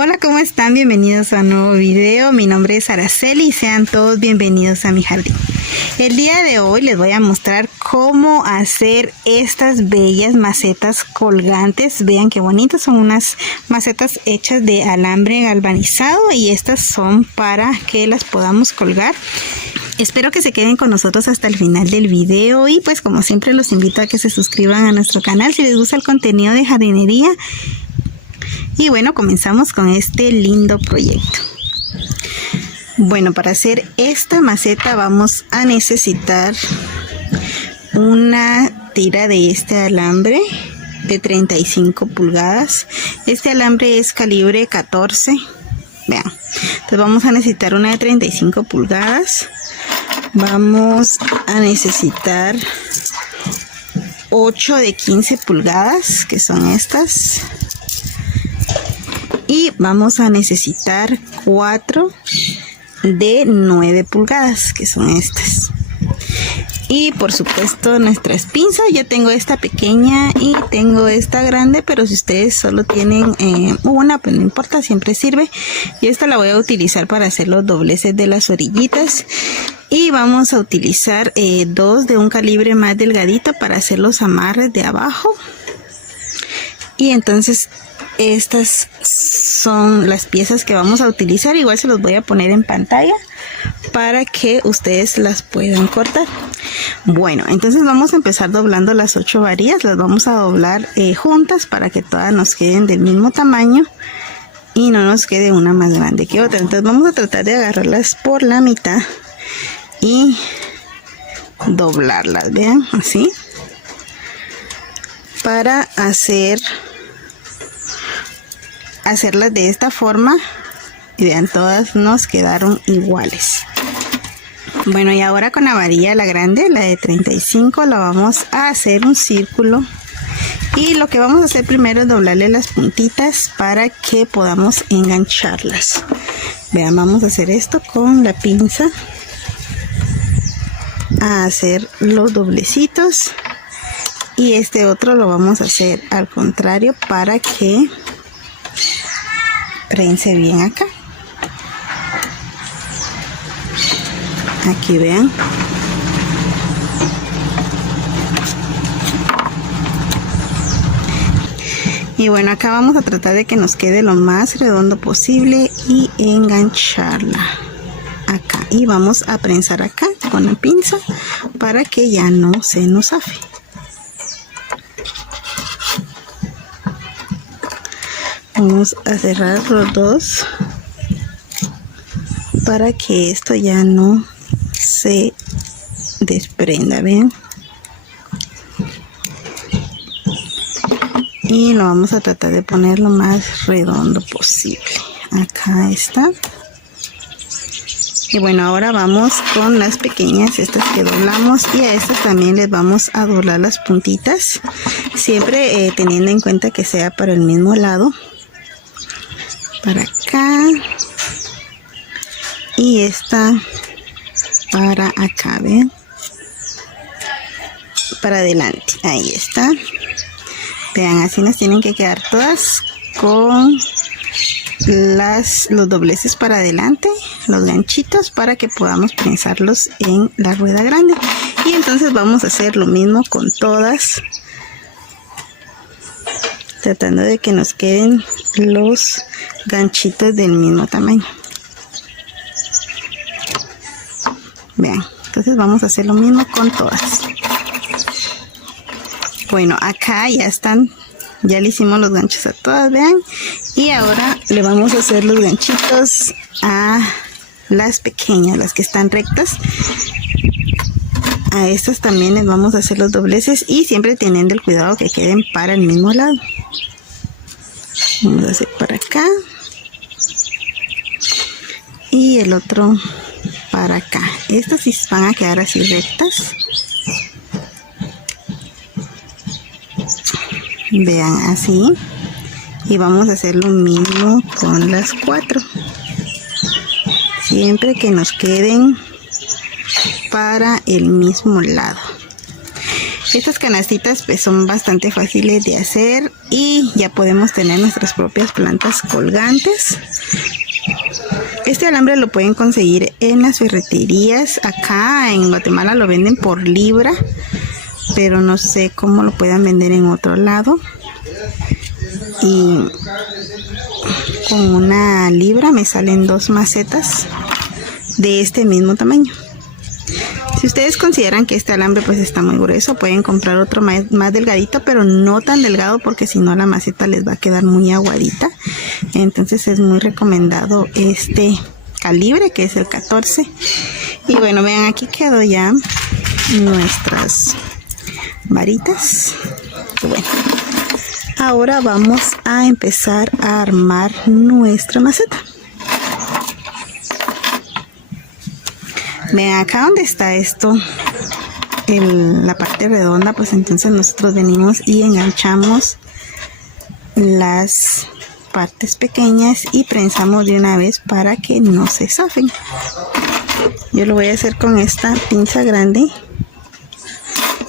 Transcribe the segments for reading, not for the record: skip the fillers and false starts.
Hola, ¿cómo están? Bienvenidos a un nuevo video. Mi nombre es Araceli y sean todos bienvenidos a mi jardín. El día de hoy les voy a mostrar cómo hacer estas bellas macetas colgantes. Vean qué bonitas, son unas macetas hechas de alambre galvanizado y estas son para que las podamos colgar. Espero que se queden con nosotros hasta el final del video y pues como siempre los invito a que se suscriban a nuestro canal si les gusta el contenido de jardinería. Y bueno, comenzamos con este lindo proyecto. Bueno, para hacer esta maceta vamos a necesitar una tira de este alambre de 35 pulgadas. Este alambre es calibre 14. Vean, entonces vamos a necesitar una de 35 pulgadas. Vamos a necesitar 8 de 15 pulgadas, que son estas. Y vamos a necesitar 4 de 9 pulgadas, que son estas. Y por supuesto nuestras pinzas. Yo tengo esta pequeña y tengo esta grande, pero si ustedes solo tienen una, pues no importa, siempre sirve. Y esta la voy a utilizar para hacer los dobleces de las orillitas. Y vamos a utilizar 2 de un calibre más delgadito para hacer los amarres de abajo. Y entonces estas son las piezas que vamos a utilizar. Igual se los voy a poner en pantalla para que ustedes las puedan cortar. Bueno, entonces vamos a empezar doblando las 8 varillas. Las vamos a doblar juntas para que todas nos queden del mismo tamaño y no nos quede una más grande que otra. Entonces vamos a tratar de agarrarlas por la mitad y doblarlas, vean, así, para hacerlas de esta forma. Y vean, todas nos quedaron iguales. Bueno, y ahora con la varilla, la grande, la de 35, la vamos a hacer un círculo. Y lo que vamos a hacer primero es doblarle las puntitas para que podamos engancharlas. Vean, vamos a hacer esto con la pinza, a hacer los doblecitos. Y este otro lo vamos a hacer al contrario para que prense bien acá. Aquí vean. Y bueno, acá vamos a tratar de que nos quede lo más redondo posible y engancharla acá. Y vamos a prensar acá con la pinza para que ya no se nos zafe. Vamos a cerrar los dos para que esto ya no se desprenda, ¿ven? Y lo vamos a tratar de poner lo más redondo posible. Acá está. Y bueno, ahora vamos con las pequeñas, estas que doblamos, y a estas también les vamos a doblar las puntitas, siempre teniendo en cuenta que sea para el mismo lado. Para acá y esta para acá, ven, para adelante, ahí está. Vean, así nos tienen que quedar todas con los dobleces para adelante, los ganchitos, para que podamos prensarlos en la rueda grande. Y entonces vamos a hacer lo mismo con todas, tratando de que nos queden los ganchitos del mismo tamaño. Vean, entonces vamos a hacer lo mismo con todas. Bueno, acá ya están, ya le hicimos los ganchos a todas, vean. Y ahora le vamos a hacer los ganchitos a las pequeñas, las que están rectas. A estas también les vamos a hacer los dobleces y siempre teniendo el cuidado que queden para el mismo lado. Vamos a hacer para acá y el otro para acá. Estas sí van a quedar así rectas. Vean, así. Y vamos a hacer lo mismo con las 4. Siempre que nos queden para el mismo lado. Estas canastitas pues son bastante fáciles de hacer y ya podemos tener nuestras propias plantas colgantes. Este alambre lo pueden conseguir en las ferreterías. Acá en Guatemala lo venden por libra, pero no sé cómo lo puedan vender en otro lado. Y con una libra me salen 2 macetas de este mismo tamaño. Si ustedes consideran que este alambre pues está muy grueso, pueden comprar otro más delgadito, pero no tan delgado, porque si no la maceta les va a quedar muy aguadita. Entonces es muy recomendado este calibre, que es el 14. Y bueno, vean, aquí quedó ya nuestras varitas. Y bueno, ahora vamos a empezar a armar nuestra maceta. Vean acá donde está esto, la parte redonda, pues entonces nosotros venimos y enganchamos las partes pequeñas y prensamos de una vez para que no se zafen. Yo lo voy a hacer con esta pinza grande,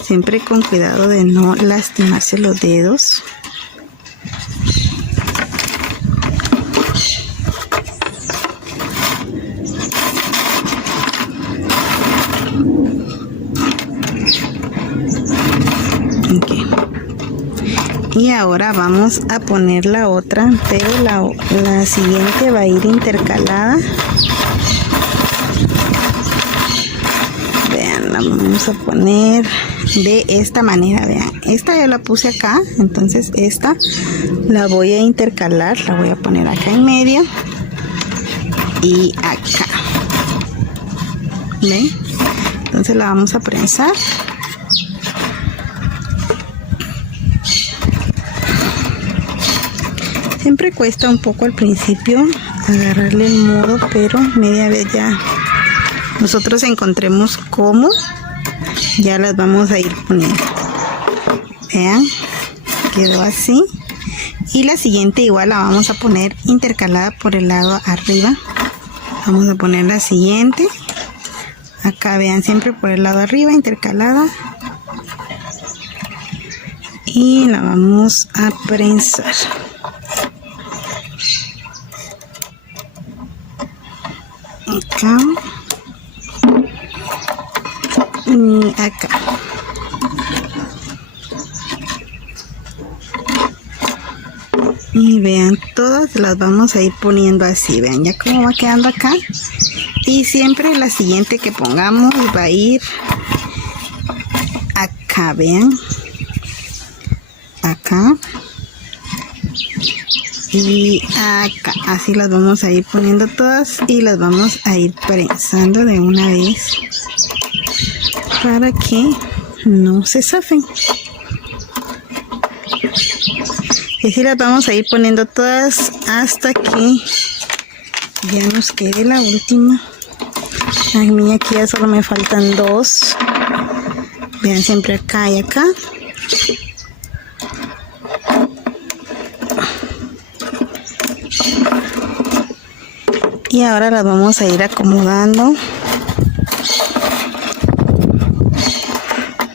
siempre con cuidado de no lastimarse los dedos. Y ahora vamos a poner la otra, pero la siguiente va a ir intercalada. Vean, la vamos a poner de esta manera. Vean, esta ya la puse acá, entonces esta la voy a intercalar, la voy a poner acá en medio y acá. ¿Ven? Entonces la vamos a prensar. Siempre cuesta un poco al principio agarrarle el modo, pero media vez ya nosotros encontremos cómo, ya las vamos a ir poniendo. Vean, quedó así. Y la siguiente igual la vamos a poner intercalada por el lado arriba. Vamos a poner la siguiente. Acá vean, siempre por el lado arriba, intercalada. Y la vamos a prensar. Acá y acá. Y vean, todas las vamos a ir poniendo así. Vean ya cómo va quedando acá. Y siempre la siguiente que pongamos va a ir acá. Vean, acá y acá. Así las vamos a ir poniendo todas y las vamos a ir prensando de una vez para que no se zafen. Y así las vamos a ir poniendo todas hasta que ya nos quede la última. Ay, mira, aquí ya solo me faltan 2. Vean, siempre acá y acá. Y ahora las vamos a ir acomodando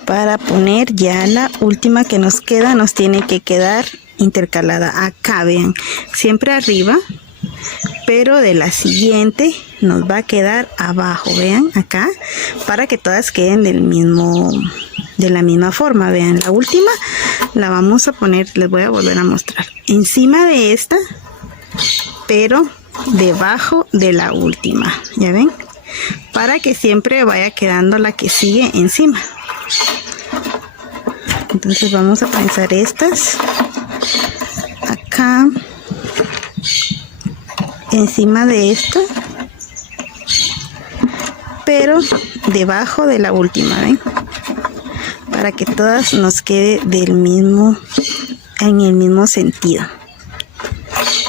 para poner ya la última que nos queda. Nos tiene que quedar intercalada acá, vean, siempre arriba, pero de la siguiente nos va a quedar abajo, vean, acá, para que todas queden de la misma forma. Vean, la última la vamos a poner, les voy a volver a mostrar, encima de esta, pero debajo de la última, ya ven, para que siempre vaya quedando la que sigue encima. Entonces vamos a prensar estas acá encima de esta, pero debajo de la última, ven, para que todas nos quede en el mismo sentido.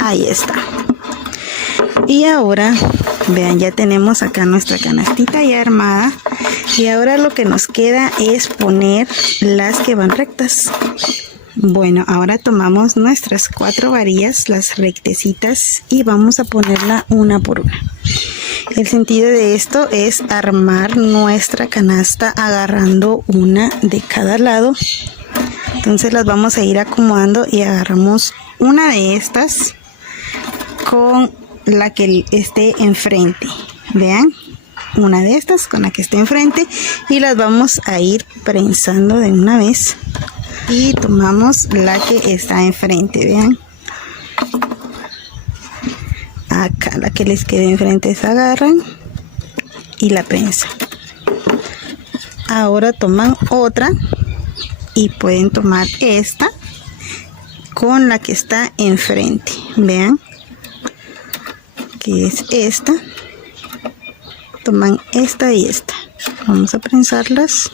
Ahí está. Y ahora vean, ya tenemos acá nuestra canastita ya armada, y ahora lo que nos queda es poner las que van rectas. Bueno, ahora tomamos nuestras 4 varillas, las rectecitas, y vamos a ponerla una por una. El sentido de esto es armar nuestra canasta agarrando una de cada lado. Entonces las vamos a ir acomodando y agarramos una de estas con la que esté enfrente. Vean, una de estas con la que esté enfrente y las vamos a ir prensando de una vez. Y tomamos la que está enfrente, vean. Acá la que les quede enfrente se agarran y la prensan. Ahora toman otra y pueden tomar esta con la que está enfrente. Vean que es esta. Toman esta y esta. Vamos a prensarlas.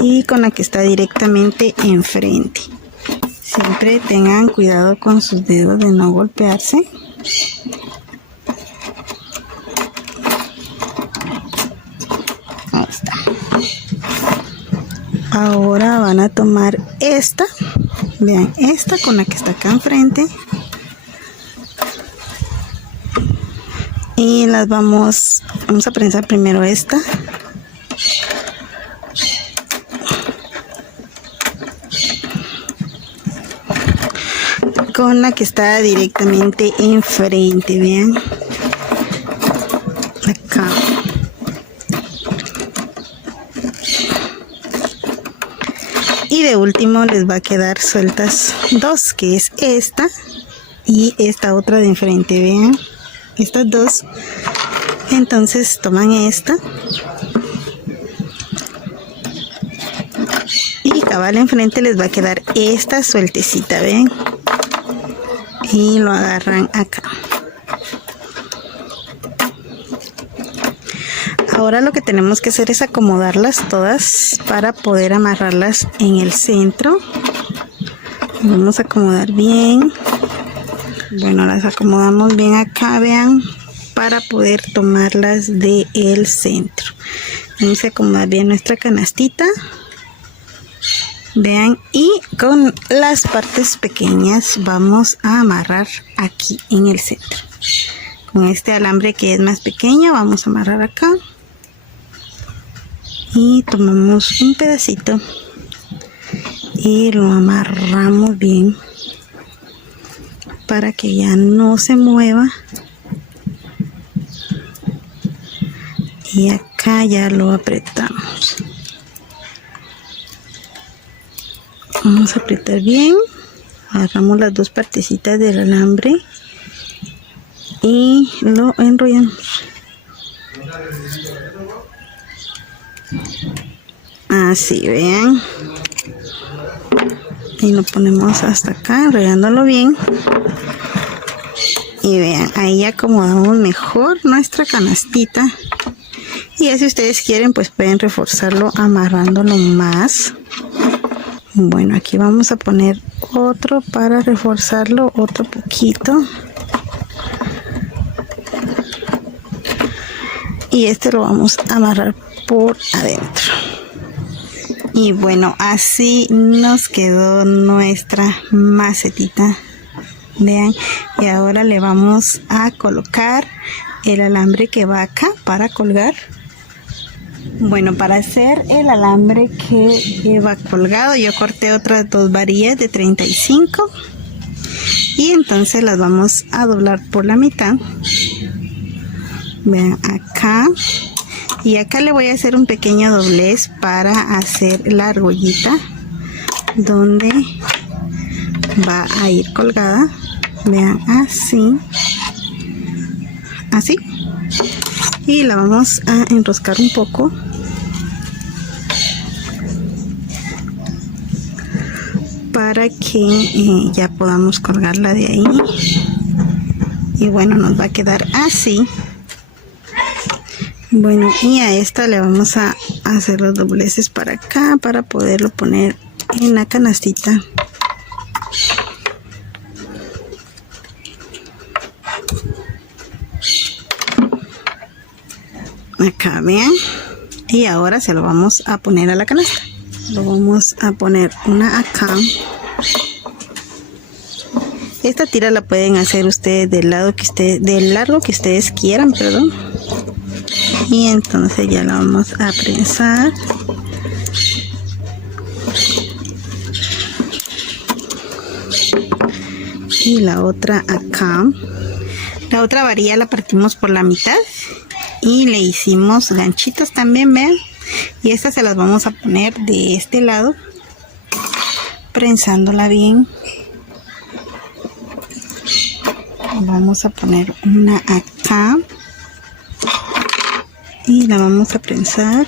Y con la que está directamente enfrente. Siempre tengan cuidado con sus dedos de no golpearse. Ahí está. Ahora van a tomar esta. Vean, esta con la que está acá enfrente. Y las vamos a prensar primero esta. Con la que está directamente enfrente, vean. Acá. Y de último les va a quedar sueltas dos, que es esta y esta otra de enfrente, vean. Estas dos. Entonces toman esta. Y cabal enfrente les va a quedar esta sueltecita, vean. Y lo agarran acá. Ahora lo que tenemos que hacer es acomodarlas todas para poder amarrarlas en el centro. Vamos a acomodar bien. Bueno, las acomodamos bien acá, vean, para poder tomarlas del centro. Vamos a acomodar bien nuestra canastita. Vean, y con las partes pequeñas vamos a amarrar aquí en el centro. Con este alambre que es más pequeño vamos a amarrar acá. Y tomamos un pedacito y lo amarramos bien para que ya no se mueva. Y acá ya lo apretamos. Vamos a apretar bien. Agarramos las dos partecitas del alambre y lo enrollamos. Así, vean. Y lo ponemos hasta acá, enrollándolo bien. Y vean, ahí acomodamos mejor nuestra canastita. Y ya si ustedes quieren, pues pueden reforzarlo amarrándolo más. Bueno, aquí vamos a poner otro para reforzarlo, otro poquito. Y este lo vamos a amarrar por adentro. Y bueno, así nos quedó nuestra macetita. Vean, y ahora le vamos a colocar el alambre que va acá para colgar. Bueno, para hacer el alambre que lleva colgado, yo corté otras dos varillas de 35 y entonces las vamos a doblar por la mitad. Vean acá, y acá le voy a hacer un pequeño doblez para hacer la argollita donde va a ir colgada. Vean, así, así, y la vamos a enroscar un poco para que ya podamos colgarla de ahí. Y bueno, nos va a quedar así. Bueno, y a esta le vamos a hacer los dobleces para acá para poderlo poner en la canastita. Acá, vean. Y ahora se lo vamos a poner a la canasta. Lo vamos a poner una acá. Esta tira la pueden hacer ustedes del largo que ustedes quieran, perdón. Y entonces ya la vamos a prensar. Y la otra acá. La otra varilla la partimos por la mitad y le hicimos ganchitos también, vean. Y estas se las vamos a poner de este lado, prensándola bien. Vamos a poner una acá y la vamos a prensar.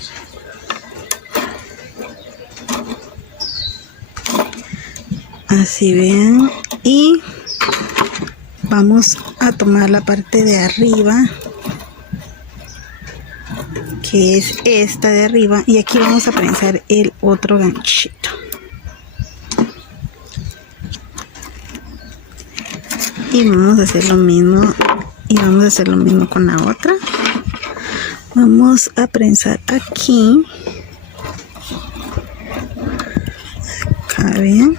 Así, vean. Y vamos a tomar la parte de arriba, que es esta de arriba, y aquí vamos a prensar el otro ganchito. Y vamos a hacer lo mismo, con la otra. Vamos a prensar aquí. Acá, vean.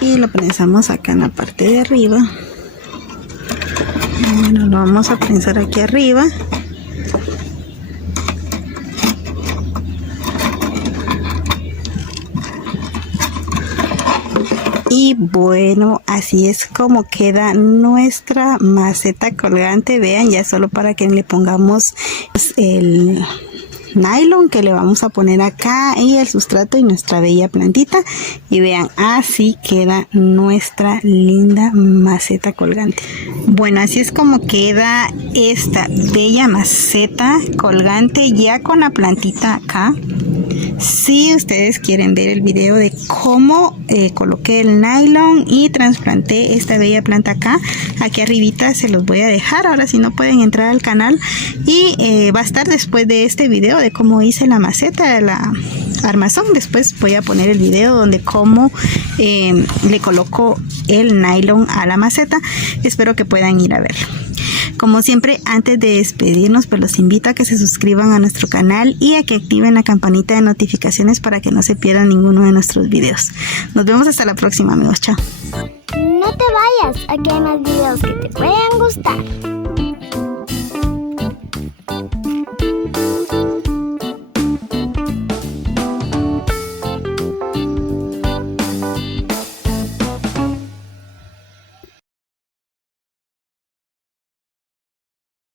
Y lo prensamos acá en la parte de arriba. Bueno, lo vamos a prensar aquí arriba. Y bueno, así es como queda nuestra maceta colgante. Vean, ya solo para que le pongamos el nylon que le vamos a poner acá y el sustrato y nuestra bella plantita. Y vean, así queda nuestra linda maceta colgante. Bueno, así es como queda esta bella maceta colgante ya con la plantita acá. Si ustedes quieren ver el video de cómo coloqué el nylon y trasplanté esta bella planta acá, aquí arribita se los voy a dejar. Ahora si no, pueden entrar al canal y va a estar después de este video de cómo hice la maceta de la armazón. Después voy a poner el video donde cómo le coloco el nylon a la maceta. Espero que puedan ir a verlo. Como siempre, antes de despedirnos, pues los invito a que se suscriban a nuestro canal y a que activen la campanita de notificaciones para que no se pierdan ninguno de nuestros videos. Nos vemos hasta la próxima, amigos. Chao. No te vayas, aquí hay más videos que te puedan gustar.